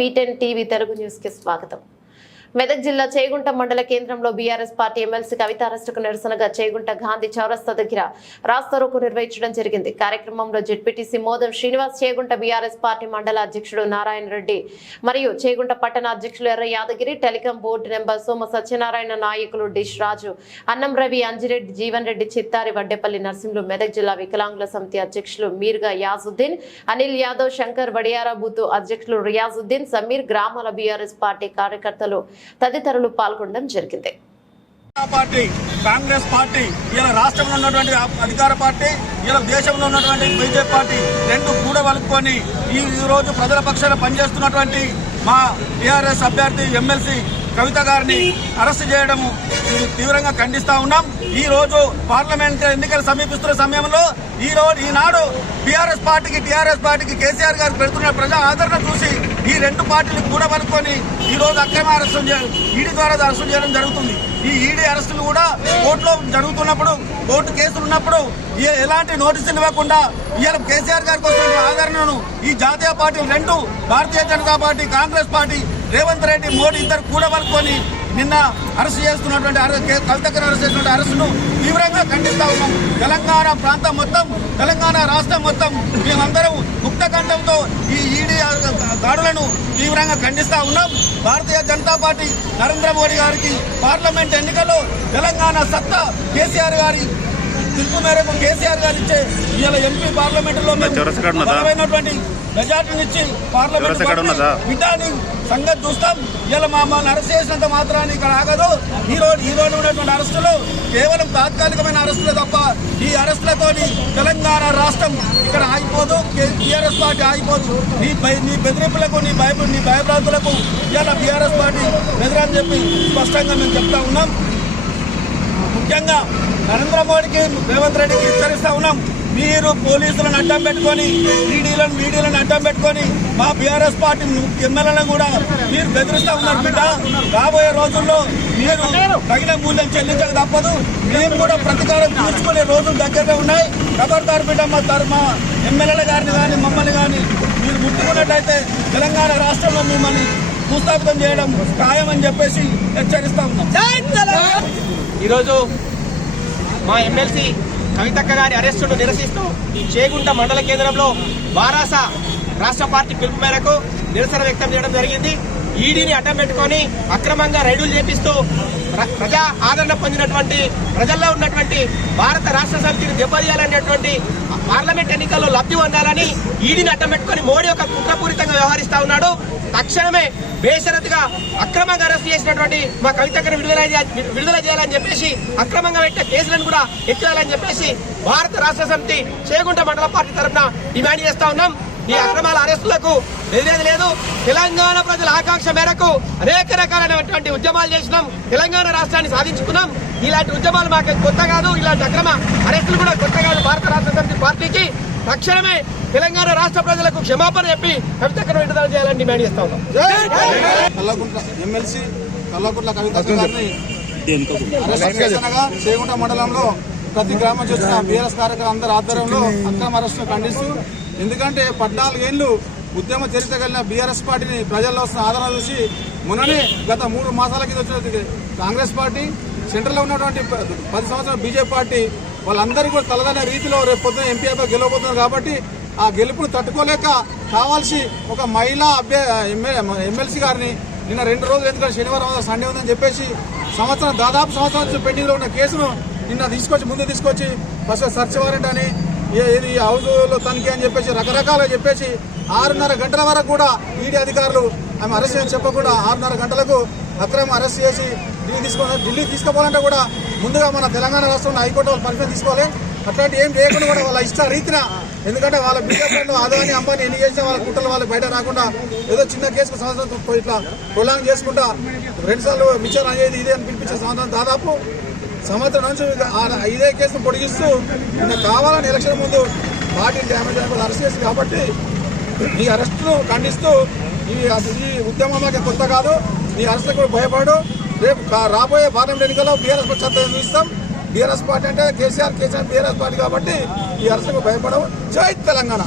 V10 TV Telugu news కి స్వాగతం. మెదక్ జిల్లా చేగుంట మండల కేంద్రంలో బీఆర్ఎస్ పార్టీ ఎమ్మెల్సీ కవిత అరెస్టుకు నిరసనగా చేగుంట గాంధీ చౌరస్తా దగ్గర రాస్తారోకో నిర్వహించడం జరిగింది. కార్యక్రమంలో ZPTC Modam Srinivas, Chegunta BRS party మండల అధ్యక్షుడు నారాయణ రెడ్డి మరియు చేగుంట పట్టణ అధ్యక్షులు Erra Yadagiri, telecom board number Soma Satyanarayana, నాయకులు డిష్ రాజు, అన్నం రవి, అంజిరెడ్డి, జీవన్ రెడ్డి, చిత్తారి, వడ్డేపల్లి నర్సింహులు, మెదక్ జిల్లా వికలాంగుల సమితి అధ్యక్షులు మీర్గా యాజుద్దీన్, అనిల్ యాదవ్, శంకర్, వడియారా బూత్ అధ్యక్షులు రియాజుద్దీన్, సమీర్, గ్రామాల బీఆర్ఎస్ పార్టీ కార్యకర్తలు తదితరులు పాల్గొనడం జరిగింది. కాంగ్రెస్ పార్టీ ఇలా రాష్ట్రంలో ఉన్నటువంటి అధికార పార్టీ, ఇలా దేశంలో ఉన్నటువంటి బీజేపీ పార్టీ రెండు కూడా వలుపుకొని ఈ రోజు ప్రజల పక్షాన పనిచేస్తున్నటువంటి మా టీఆర్ఎస్ అభ్యర్థి ఎమ్మెల్సీ కవిత గారిని అరెస్ట్ చేయడము తీవ్రంగా ఖండిస్తా ఉన్నాం. ఈ రోజు పార్లమెంట్ ఎన్నికలు సమీపిస్తున్న సమయంలో ఈనాడు టీఆర్ఎస్ పార్టీకి కేసీఆర్ గారు పెడుతున్న ప్రజా ఆదరణ చూసి ఈ రెండు పార్టీలు కూడా వలుకొని ఈ రోజు అక్రమ అరెస్టు ఈడీ ద్వారా అరెస్టు చేయడం జరుగుతుంది. ఈ ఈడీ అరెస్టులు కూడా కోర్టులో జరుగుతున్నప్పుడు, కోర్టు కేసులు ఉన్నప్పుడు ఎలాంటి నోటీసులు ఇవ్వకుండా ఇవాళ కేసీఆర్ గారికి వస్తున్న ఆదరణను ఈ జాతీయ పార్టీలు రెండు, భారతీయ జనతా పార్టీ, కాంగ్రెస్ పార్టీ, రేవంత్ రెడ్డి, మోడీ ఇద్దరు కూడా వలుకొని నిన్న అరెస్ట్ చేస్తున్నటువంటి కవితకు అరెస్ట్ చేస్తున్న అరెస్టును తీవ్రంగా ఖండిస్తా ఉన్నాం. తెలంగాణ ప్రాంతం మొత్తం, తెలంగాణ రాష్ట్రం మొత్తం మేమందరం ముక్త కంఠంతో ఈ ఈడీ దాడులను తీవ్రంగా ఖండిస్తా ఉన్నాం. భారతీయ జనతా పార్టీ నరేంద్ర మోడీ గారికి పార్లమెంట్ ఎన్నికల్లో తెలంగాణ సత్తా కేసీఆర్ గారి పిలుపు మేరకు కేసీఆర్ గారు ఇచ్చే ఇవాళ ఎంపీ పార్లమెంటులో బలమైనటువంటి మెజార్టీనిచ్చి పార్లమెంట్ విధాని సంగతి చూస్తాం. ఇలా మమ్మల్ని అరెస్ట్ చేసినంత మాత్రాన్ని ఇక్కడ ఆగదు. ఈ రోజు ఉన్నటువంటి అరెస్టులు కేవలం తాత్కాలికమైన అరెస్టులే తప్ప ఈ అరెస్టులతో తెలంగాణ రాష్ట్రం ఇక్కడ ఆగిపోదు, టీఆర్ఎస్ పార్టీ ఆగిపోదు. నీ బెదిరింపులకు, నీ భయభ్రాంతులకు ఇలా టీఆర్ఎస్ పార్టీ బెదిరని చెప్పి స్పష్టంగా మేము చెప్తా ఉన్నాం. ముఖ్యంగా నరేంద్ర మోడీకి, రేవంత్ రెడ్డికి హెచ్చరిస్తా ఉన్నాం. మీరు పోలీసులను అడ్డం పెట్టుకొని, మీడియాలను అడ్డం పెట్టుకొని మా బీఆర్ఎస్ పార్టీ ఎమ్మెల్యేలను కూడా మీరు బెదిరిస్తా ఉన్నారు బిడ్డ. రాబోయే రోజుల్లో మీరు తగిన మూల్యం చెల్లించక తప్పదు. మేము కూడా ప్రతీకారం తీర్చుకునే రోజులు దగ్గరగా ఉన్నాయి. ఖబర్దార్ బిడ్డ, మా ఎమ్మెల్యేల గారిని కానీ మమ్మల్ని కానీ మీరు ముట్టుకున్నట్లయితే తెలంగాణ రాష్ట్రంలో మిమ్మల్ని భూస్థాపితం చేయడం ఖాయమని చెప్పేసి హెచ్చరిస్తా ఉన్నాం. ఈరోజు మా ఎమ్మెల్సీ కవితక్క గారి అరెస్టును నిరసిస్తూ చేగుంట మండల కేంద్రంలో బారాస రాష్ట్ర పార్టీ పిలుపు మేరకు నిరసన వ్యక్తం చేయడం జరిగింది. ఈడీని అడ్డం పెట్టుకొని అక్రమంగా రైడులు చేపిస్తూ ప్రజా ఆదరణ పొందినటువంటి, ప్రజల్లో ఉన్నటువంటి భారత రాష్ట్ర సమితిని దెబ్బతీయాలనేటువంటి పార్లమెంట్ ఎన్నికల్లో లబ్ధి పొందాలని ఈడీని అడ్డం పెట్టుకొని మోడీ ఒక కుట్రపూరితంగా వ్యవహరిస్తా ఉన్నాడు. తక్షణమే బేషరతుగా అక్రమంగా అరెస్ట్ చేసినటువంటి మా కవితక్కను విడుదల చేయాలని చెప్పేసి, అక్రమంగా పెట్టే కేసులను కూడా ఎత్తాలని చెప్పేసి భారత రాష్ట్ర సమితి చేగుంట మండల పార్టీ తరఫున డిమాండ్ చేస్తా ఉన్నాం. ఈ అక్రమాల అరెస్టులకు బెదిరేది లేదు. తెలంగాణ ప్రజల ఆకాంక్ష మేరకు అనేక రకాలైనటువంటి ఉద్యమాలు చేసినాం, తెలంగాణ రాష్ట్రాన్ని సాధించుకున్నాం. ఇలాంటి ఉద్యమాలు మాకు కొత్త కాదు, ఇలాంటి అక్రమ అరెస్టులు కూడా కొత్త కాదు. భారత రాష్ట్ర సమితి పార్టీకి తక్షణమే తెలంగాణ రాష్ట్ర ప్రజలకు క్షమాపణ చెప్పి కవితక్కను విడుదల చేయాలని డిమాండ్ చేస్తా ఉన్నాం. ఎమ్మెల్సీ కల్వకుంట్ల కవిత గారిని చేగుంట మండలంలో ప్రతి గ్రామం వచ్చిన బీఆర్ఎస్ కార్యకర్తలు అందరి ఆధ్వర్యంలో అక్రమ అరెస్టును ఖండిస్తూ, ఎందుకంటే 14 ఏళ్లు ఉద్యమ చరిత్ర కలిగిన బీఆర్ఎస్ పార్టీని ప్రజల్లో వస్తున్న ఆదరణ చూసి మొన్ననే గత 3 మాసాల కింద వచ్చిన కాంగ్రెస్ పార్టీ, సెంట్రల్లో ఉన్నటువంటి 10 సంవత్సరాల బీజేపీ పార్టీ వాళ్ళందరూ కూడా తలదనే రీతిలో రేపు పొద్దున ఎంపీగా గెలవబోతున్నారు. కాబట్టి ఆ గెలుపును తట్టుకోలేక కావాల్సి ఒక మహిళా ఎమ్మెల్సీ గారిని నిన్న 2 రోజులు, ఎందుకంటే శనివారం సండే ఉందని చెప్పేసి దాదాపు సంవత్సరం పెండింగ్లో ఉన్న కేసును నిన్న ముందు తీసుకొచ్చి ఫస్ట్ సర్చ్ వారెంట్ అని, ఇది హౌస్లో తనిఖీ అని చెప్పేసి రకరకాలుగా చెప్పేసి 6:30 గంటల వరకు కూడా ఈడీ అధికారులు ఆమె అరెస్ట్ చేయని చెప్పకుండా 6:30 గంటలకు అక్రమ అరెస్ట్ చేసి ఢిల్లీ తీసుకుపోవాలంటే కూడా ముందుగా మన తెలంగాణ రాష్ట్రంలో హైకోర్టు వాళ్ళు పర్మిషన్ తీసుకోవాలి. అట్లాంటి ఏం చేయకుండా కూడా వాళ్ళ ఇష్ట రీతిన, ఎందుకంటే వాళ్ళ బిజినెస్ అదాని అంబానీ ఎన్ని చేసినా వాళ్ళ కుట్రలు వాళ్ళకి బయట రాకుండా ఏదో చిన్న కేసుకు సంవత్సరం ఇట్లా ప్రొలాంగ్ చేసుకుంటా 2 సార్లు మిచ్చర్ అయ్యేది ఇదే అని పిలిపించే సంవత్సరం దాదాపు సంవత్సరం నుంచి ఇదే కేసును పొడిగిస్తూ నిన్న కావాలని ఎలక్షన్ ముందు పార్టీ డ్యామేజ్ అయిపోయి అరెస్ట్ చేసి, కాబట్టి ఈ అరెస్టును ఖండిస్తూ ఈ ఉద్యమం మాకు కొత్త కాదు. ఈ అరెస్టు కూడా భయపడు. రేపు రాబోయే పార్లమెంట్ ఎన్నికల్లో బీఆర్ఎస్ పార్టీ చూస్తాం. బీఆర్ఎస్ పార్టీ అంటే కేసీఆర్ బీఆర్ఎస్ పార్టీ కాబట్టి ఈ అరెస్టుకు భయపడవు. జై తెలంగాణ.